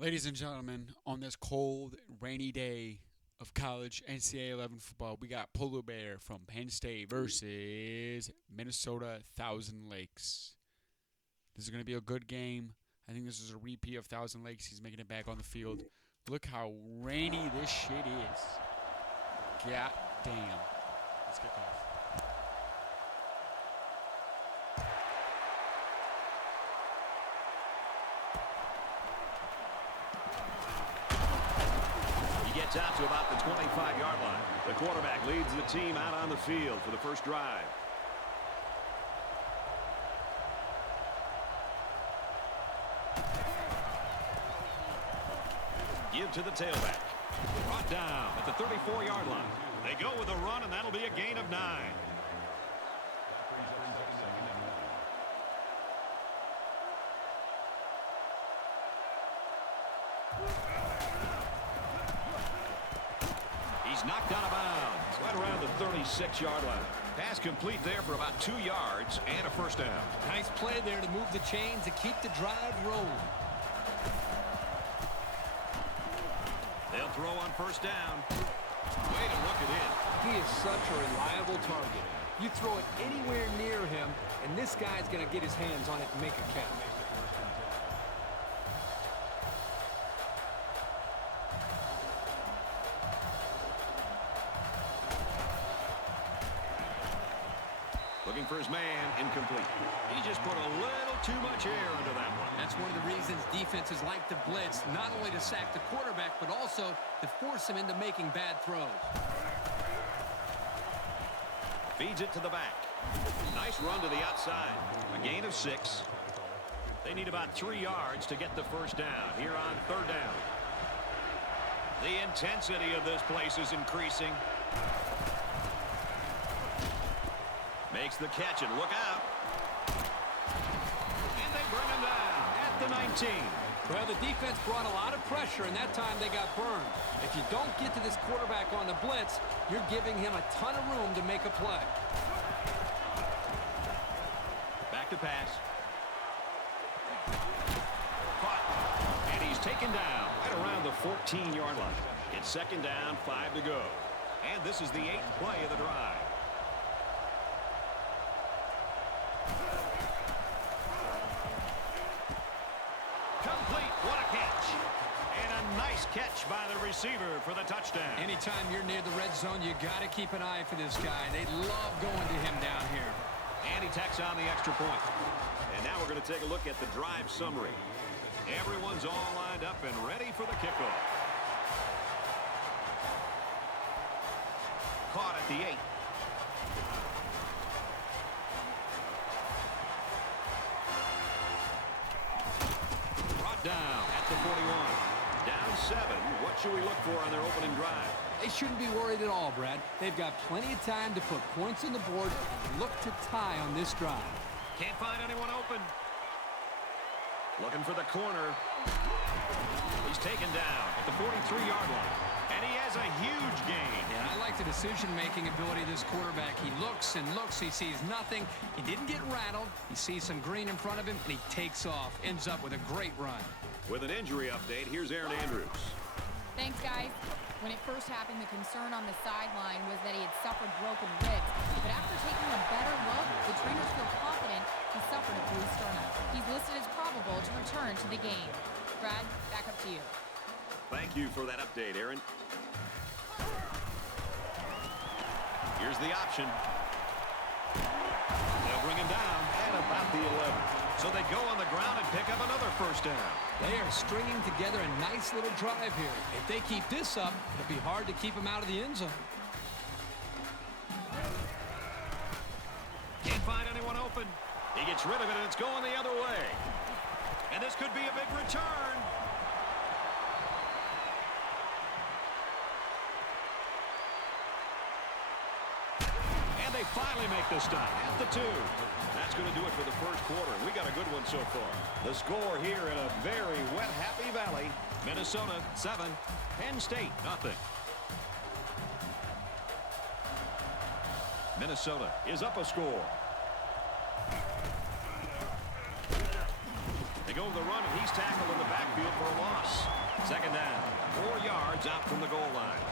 Ladies and gentlemen, on this cold, rainy day of college NCAA 11 football, we got Polar Bear from Penn State versus Minnesota Thousand Lakes. This is going to be a good game. I think this is a repeat of Thousand Lakes. He's making it back on the field. Look how rainy this shit is. God damn. Let's kick off. Gets out to about the 25-yard line. The quarterback leads the team out on the field for the first drive. Give to the tailback. Brought down at the 34-yard line. They go with a run, and that'll be a gain of 9. He's knocked out of bounds right around the 36-yard line. Pass complete there for about 2 yards and a first down. Nice play there to move the chains and keep the drive rolling. They'll throw on first down. Way to look at him. He is such a reliable target. You throw it anywhere near him, and this guy's going to get his hands on it and make a catch. Looking for his man, incomplete. He just put a little too much air into that one. That's one of the reasons defenses like to blitz, not only to sack the quarterback, but also to force him into making bad throws. Feeds it to the back. Nice run to the outside. A gain of 6. They need about 3 yards to get the first down here on third down. The intensity of this place is increasing. Makes the catch, and look out. And they bring him down at the 19. Well, the defense brought a lot of pressure, and that time they got burned. If you don't get to this quarterback on the blitz, you're giving him a ton of room to make a play. Back to pass. Caught. And he's taken down right around the 14-yard line. It's second down, 5 to go. And this is the 8th play of the drive. Complete. What a catch. And a nice catch by the receiver for the touchdown. Anytime you're near the red zone, you got to keep an eye for this guy. They love going to him down here. And he tacks on the extra point. And now we're going to take a look at the drive summary. Everyone's all lined up and ready for the kickoff. Caught at the 8. Brought down at the 41. Down 7. What should we look for on their opening drive? They shouldn't be worried at all, Brad. They've got plenty of time to put points on the board and look to tie on this drive. Can't find anyone open. Looking for the corner. He's taken down at the 43-yard line. And he has a huge gain. Yeah, I like the decision-making ability of this quarterback. He looks and looks. He sees nothing. He didn't get rattled. He sees some green in front of him, and he takes off. Ends up with a great run. With an injury update, here's Erin Andrews. Thanks, guys. When it first happened, the concern on the sideline was that he had suffered broken ribs. But after taking a better look, the trainers feel confident he suffered a bruised sternum. He's listed as probable to return to the game. Brad, back up to you. Thank you for that update, Erin. Here's the option. They'll bring him down at about the 11. So they go on the ground and pick up another first down. They are stringing together a nice little drive here. If they keep this up, it'll be hard to keep him out of the end zone. Can't find anyone open. He gets rid of it, and it's going the other way. And this could be a big return. And they finally make the stop at the 2. That's going to do it for the first quarter. We got a good one so far. The score here in a very wet Happy Valley. Minnesota 7, Penn State nothing. Minnesota is up a score. They go to the run, and he's tackled in the backfield for a loss. Second down. 4 yards out from the goal line.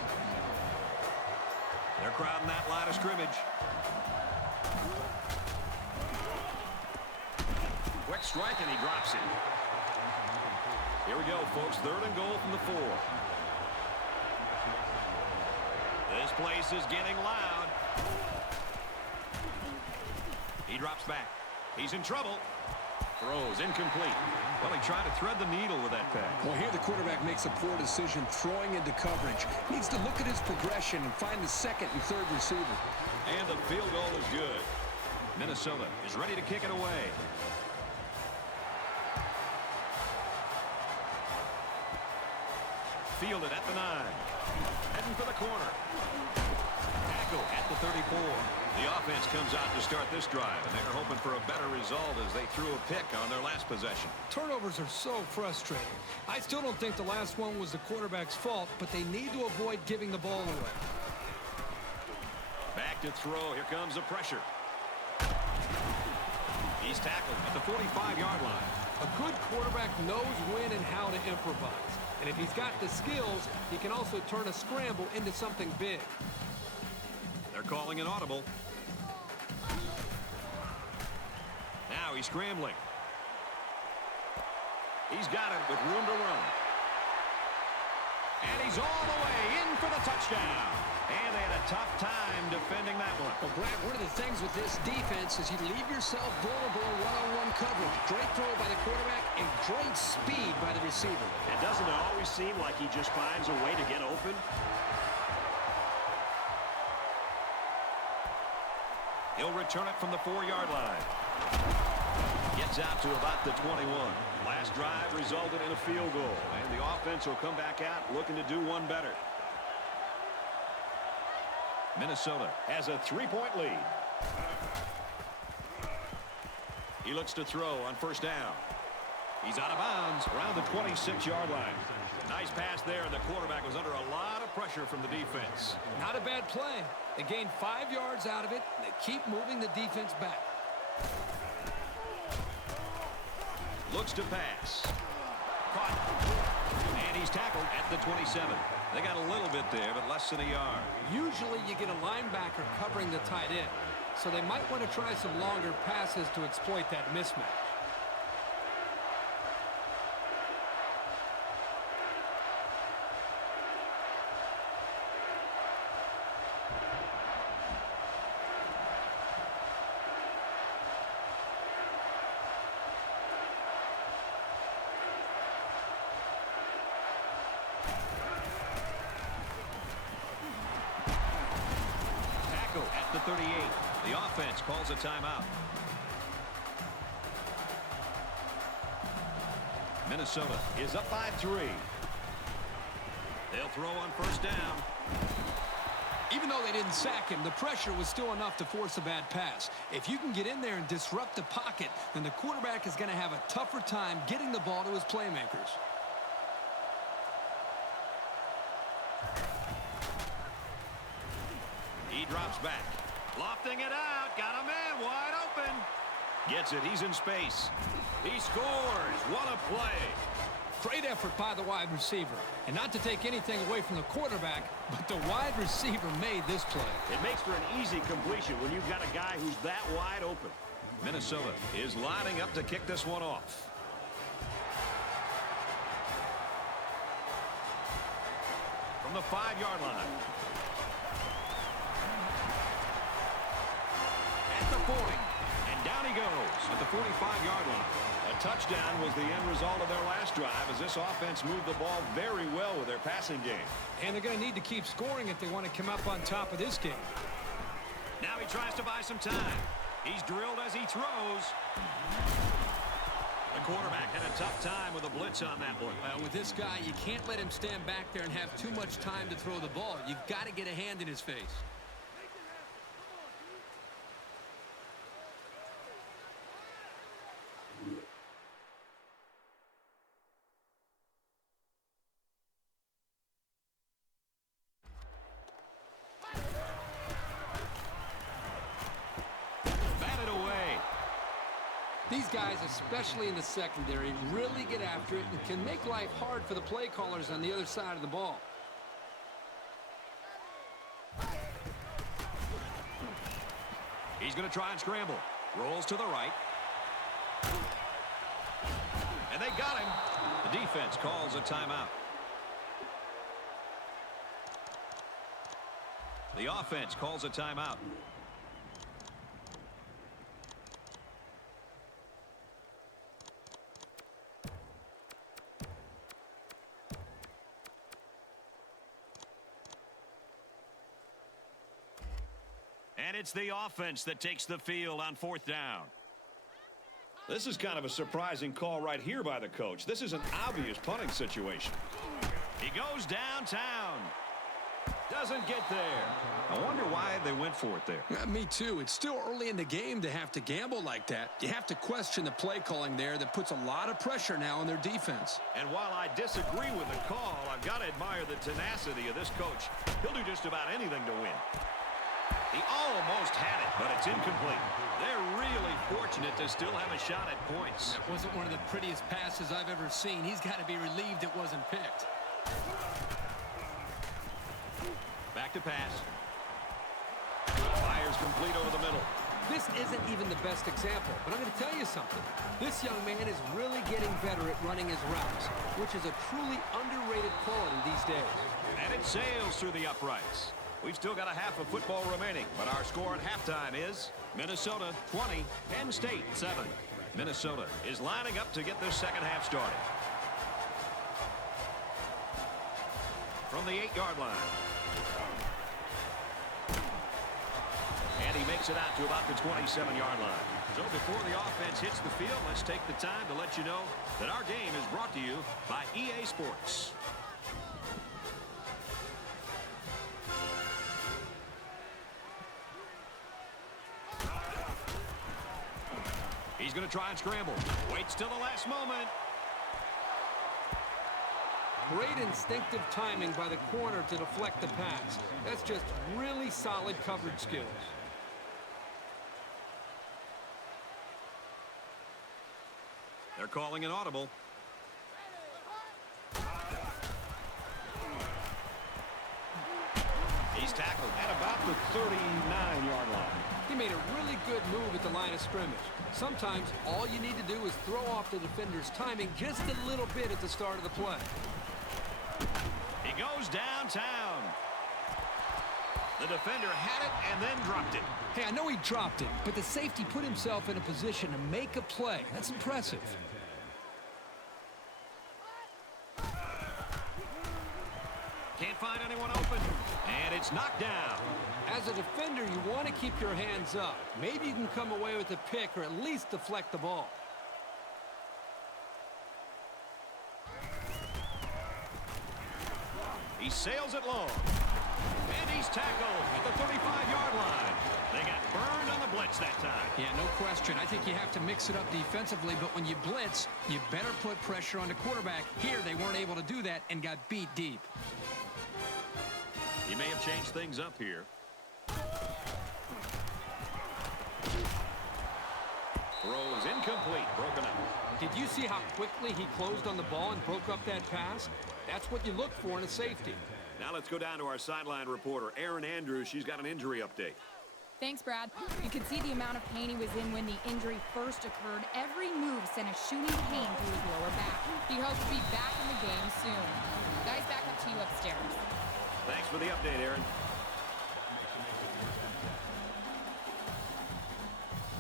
They're crowding that line of scrimmage. Quick strike, and he drops it. Here we go, folks. 3rd and goal from the 4. This place is getting loud. He drops back. He's in trouble. Throws incomplete. Well, he tried to thread the needle with that pass. Well, here the quarterback makes a poor decision throwing into coverage. Needs to look at his progression and find the 2nd and 3rd receiver. And the field goal is good. Minnesota is ready to kick it away. Fielded at the 9. Heading for the corner. Tackle at the 34. The offense comes out to start this drive, and they're hoping for a better result as they threw a pick on their last possession. Turnovers are so frustrating. I still don't think the last one was the quarterback's fault, but they need to avoid giving the ball away. Back to throw. Here comes the pressure. He's tackled at the 45-yard line. A good quarterback knows when and how to improvise. And if he's got the skills, he can also turn a scramble into something big. They're calling an audible. Now he's scrambling. He's got it with room to run. And he's all the way in for the touchdown. And they had a tough time defending that one. Well, Brad, one of the things with this defense is you leave yourself vulnerable in one-on-one coverage. Great throw by the quarterback and great speed by the receiver. And doesn't it always seem like he just finds a way to get open? He'll return it from the 4-yard line. Gets out to about the 21. Last drive resulted in a field goal. And the offense will come back out looking to do one better. Minnesota has a 3-point lead. He looks to throw on 1st down. He's out of bounds around the 26-yard line. Nice pass there, and the quarterback was under a lot of pressure from the defense. Not a bad play. They gained 5 yards out of it, and they keep moving the defense back. Looks to pass. Caught. And he's tackled at the 27. They got a little bit there, but less than a yard. Usually you get a linebacker covering the tight end, so they might want to try some longer passes to exploit that mismatch. At the 38. The offense calls a timeout. Minnesota is up by 3. They'll throw on 1st down. Even though they didn't sack him, the pressure was still enough to force a bad pass. If you can get in there and disrupt the pocket, then the quarterback is going to have a tougher time getting the ball to his playmakers. He drops back. Lofting it out. Got a man wide open. Gets it. He's in space. He scores. What a play. Great effort by the wide receiver. And not to take anything away from the quarterback, but the wide receiver made this play. It makes for an easy completion when you've got a guy who's that wide open. Minnesota is lining up to kick this one off. From the 5-yard line. At the 40. And down he goes at the 45-yard line. A touchdown was the end result of their last drive as this offense moved the ball very well with their passing game. And they're going to need to keep scoring if they want to come up on top of this game. Now he tries to buy some time. He's drilled as he throws. The quarterback had a tough time with a blitz on that one. Well, with this guy, you can't let him stand back there and have too much time to throw the ball. You've got to get a hand in his face. These guys, especially in the secondary, really get after it and can make life hard for the play callers on the other side of the ball. He's going to try and scramble. Rolls to the right. And they got him. The defense calls a timeout. The offense calls a timeout. And it's the offense that takes the field on 4th down. This is kind of a surprising call right here by the coach. This is an obvious punting situation. He goes downtown. Doesn't get there. I wonder why they went for it there. Me too. It's still early in the game to have to gamble like that. You have to question the play calling there that puts a lot of pressure now on their defense. And while I disagree with the call, I've got to admire the tenacity of this coach. He'll do just about anything to win. He almost had it, but it's incomplete. They're really fortunate to still have a shot at points. That wasn't one of the prettiest passes I've ever seen. He's got to be relieved it wasn't picked. Back to pass. Fires complete over the middle. This isn't even the best example, but I'm going to tell you something. This young man is really getting better at running his routes, which is a truly underrated quality these days. And it sails through the uprights. We've still got a half of football remaining, but our score at halftime is Minnesota 20, Penn State 7. Minnesota is lining up to get this second half started. From the 8-yard line. And he makes it out to about the 27-yard line. So before the offense hits the field, let's take the time to let you know that our game is brought to you by EA Sports. He's going to try and scramble. Waits till the last moment. Great instinctive timing by the corner to deflect the pass. That's just really solid coverage skills. They're calling an audible. He's tackled at about the 39-yard line. He made a really good move at the line of scrimmage. Sometimes all you need to do is throw off the defender's timing just a little bit at the start of the play. He goes downtown. The defender had it and then dropped it. Hey, I know he dropped it, but the safety put himself in a position to make a play. That's impressive. Can't find anyone open. And it's knocked down. As a defender, you want to keep your hands up. Maybe you can come away with a pick or at least deflect the ball. He sails it long. And he's tackled at the 35-yard line. They got burned on the blitz that time. Yeah, no question. I think you have to mix it up defensively, but when you blitz, you better put pressure on the quarterback. Here, they weren't able to do that and got beat deep. He may have changed things up here. Throw is incomplete, broken up. Did you see how quickly he closed on the ball and broke up that pass? That's what you look for in a safety. Now let's go down to our sideline reporter, Erin Andrews. She's got an injury update. Thanks, Brad. You could see the amount of pain he was in when the injury first occurred. Every move sent a shooting pain through his lower back. He hopes to be back in the game soon. Guys, back up to you upstairs. Thanks for the update, Erin.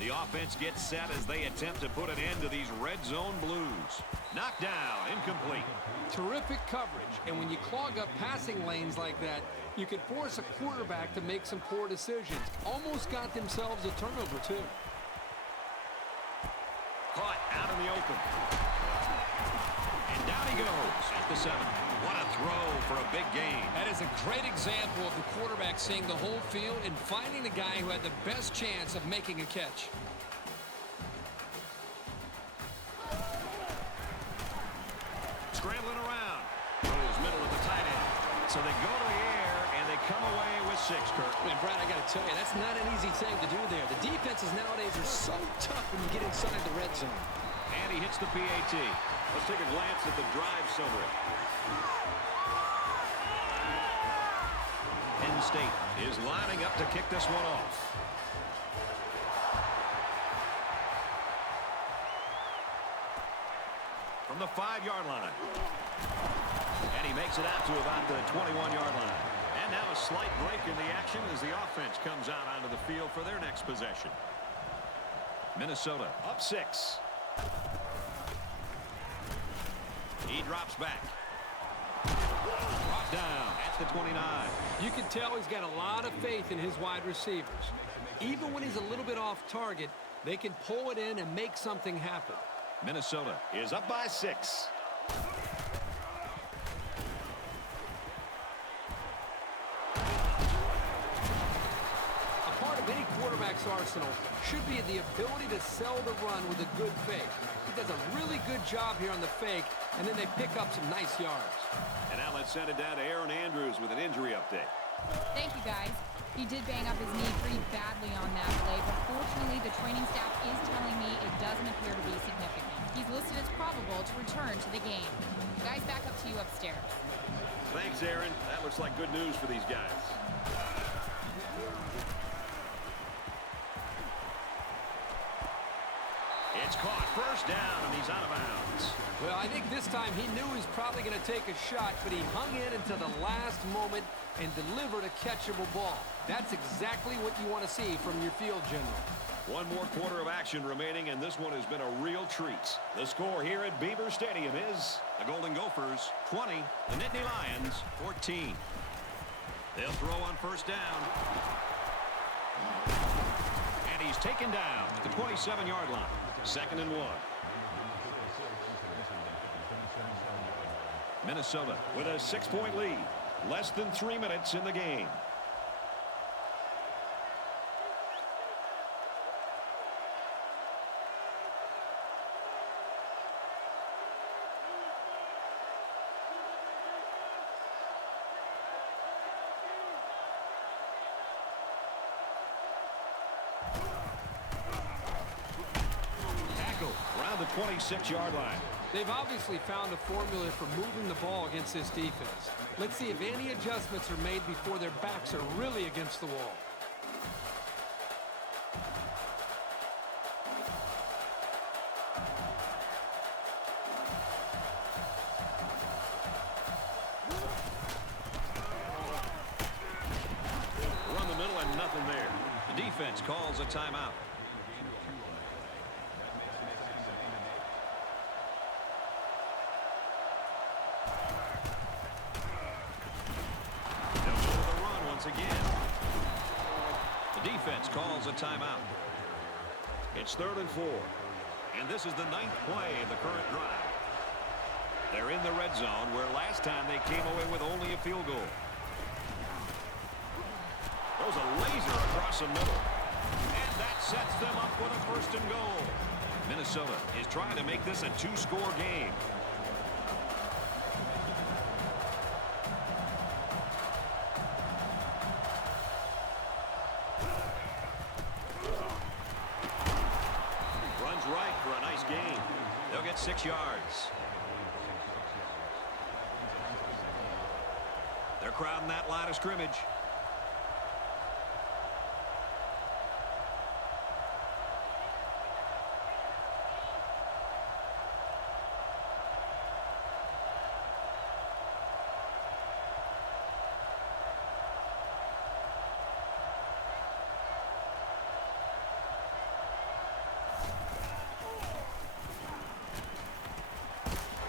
The offense gets set as they attempt to put an end to these red zone blues. Knocked down, incomplete. Terrific coverage, and when you clog up passing lanes like that, you can force a quarterback to make some poor decisions. Almost got themselves a turnover, too. Caught out in the open. And down he goes at the 7. What a throw for a big gain. That is a great example of the quarterback seeing the whole field and finding the guy who had the best chance of making a catch. Scrambling around. Throws middle of the tight end. So they go to the air, and they come away with 6, Kurt. And Brad, I got to tell you, that's not an easy thing to do there. The defenses nowadays are so tough when you get inside the red zone. And he hits the PAT. Let's take a glance at the drive summary. Penn State is lining up to kick this one off. From the 5-yard line. And he makes it out to about the 21-yard line. And now a slight break in the action as the offense comes out onto the field for their next possession. Minnesota up 6. He drops back. Brought down at the 29. You can tell he's got a lot of faith in his wide receivers. Even when he's a little bit off target, they can pull it in and make something happen. Minnesota Is up by 6. A part of any quarterback's arsenal should be the ability to sell the run with a good fake. He does a really good job here on the fake, and then they pick up some nice yards. And now let's send it down to Aaron Andrews with an injury update. Thank you, guys. He did bang up his knee pretty badly on that play, but fortunately the training staff is telling me it doesn't appear to be significant. He's listed as probable to return to the game. Guys, back up to you upstairs. Thanks, Aaron. That looks like good news for these guys. It's caught. First down, and he's out of bounds. Well, I think this time he knew he was probably going to take a shot, but he hung in until the last moment and delivered a catchable ball. That's exactly what you want to see from your field general. One more quarter of action remaining, and this one has been a real treat. The score here at Beaver Stadium is The Golden Gophers 20, the Nittany Lions 14. They'll throw on first down. And he's taken down at the 27-yard line. 2nd and 1. Minnesota with a 6-point lead. Less than 3 minutes in the game. Tackle around the 26-yard line. They've obviously found a formula for moving the ball against this defense. Let's see if any adjustments are made before their backs are really against the wall. run the middle and nothing there. The defense calls a timeout. Again. The defense calls a timeout. It's 3rd and 4. And this is the 9th play of the current drive. They're in the red zone where last time they came away with only a field goal. Throws a laser across the middle. And that sets them up with a 1st and goal. Minnesota is trying to make this a 2-score game. Right for a nice gain. They'll get 6 yards. They're crowding that line of scrimmage.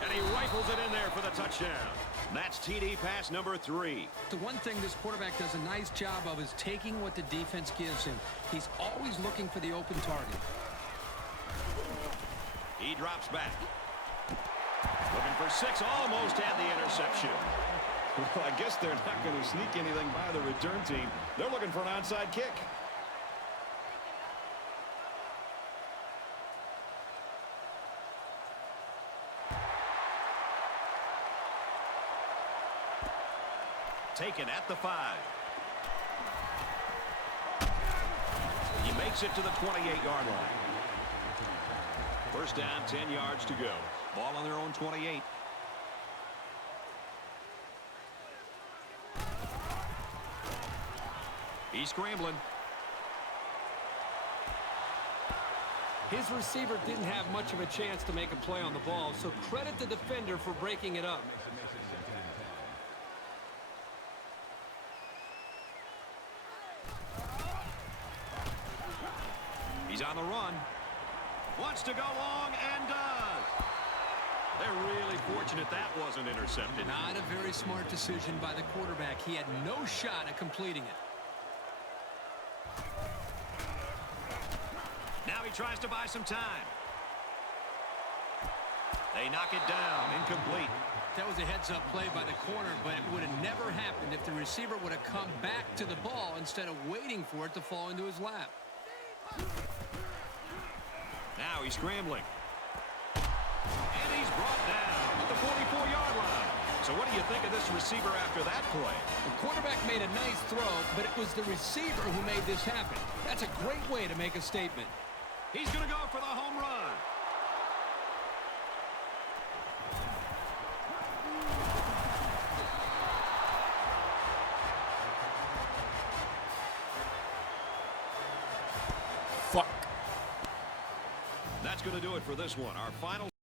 He rifles it in there for the touchdown. That's TD pass number 3. The one thing this quarterback does a nice job of is taking what the defense gives him. He's always looking for the open target. He drops back. Looking for 6. Almost had the interception. Well, I guess they're not going to sneak anything by the return team. They're looking for an onside kick. Taken at the 5. gets it to the 28-yard line. First down, 10 yards to go. Ball on their own 28. He's scrambling. His receiver didn't have much of a chance to make a play on the ball, so credit the defender for breaking it up. He's on the run. Wants to go long and does. They're really fortunate that wasn't intercepted. Not a very smart decision by the quarterback. He had no shot at completing it. Now he tries to buy some time. They knock it down. Incomplete. That was a heads-up play by the corner, but it would have never happened if the receiver would have come back to the ball instead of waiting for it to fall into his lap. Now he's scrambling. And he's brought down at the 44-yard line. So what do you think of this receiver after that play? The quarterback made a nice throw, but it was the receiver who made this happen. That's a great way to make a statement. He's going to go for the home run. Fuck. That's going to do it for this one. Our final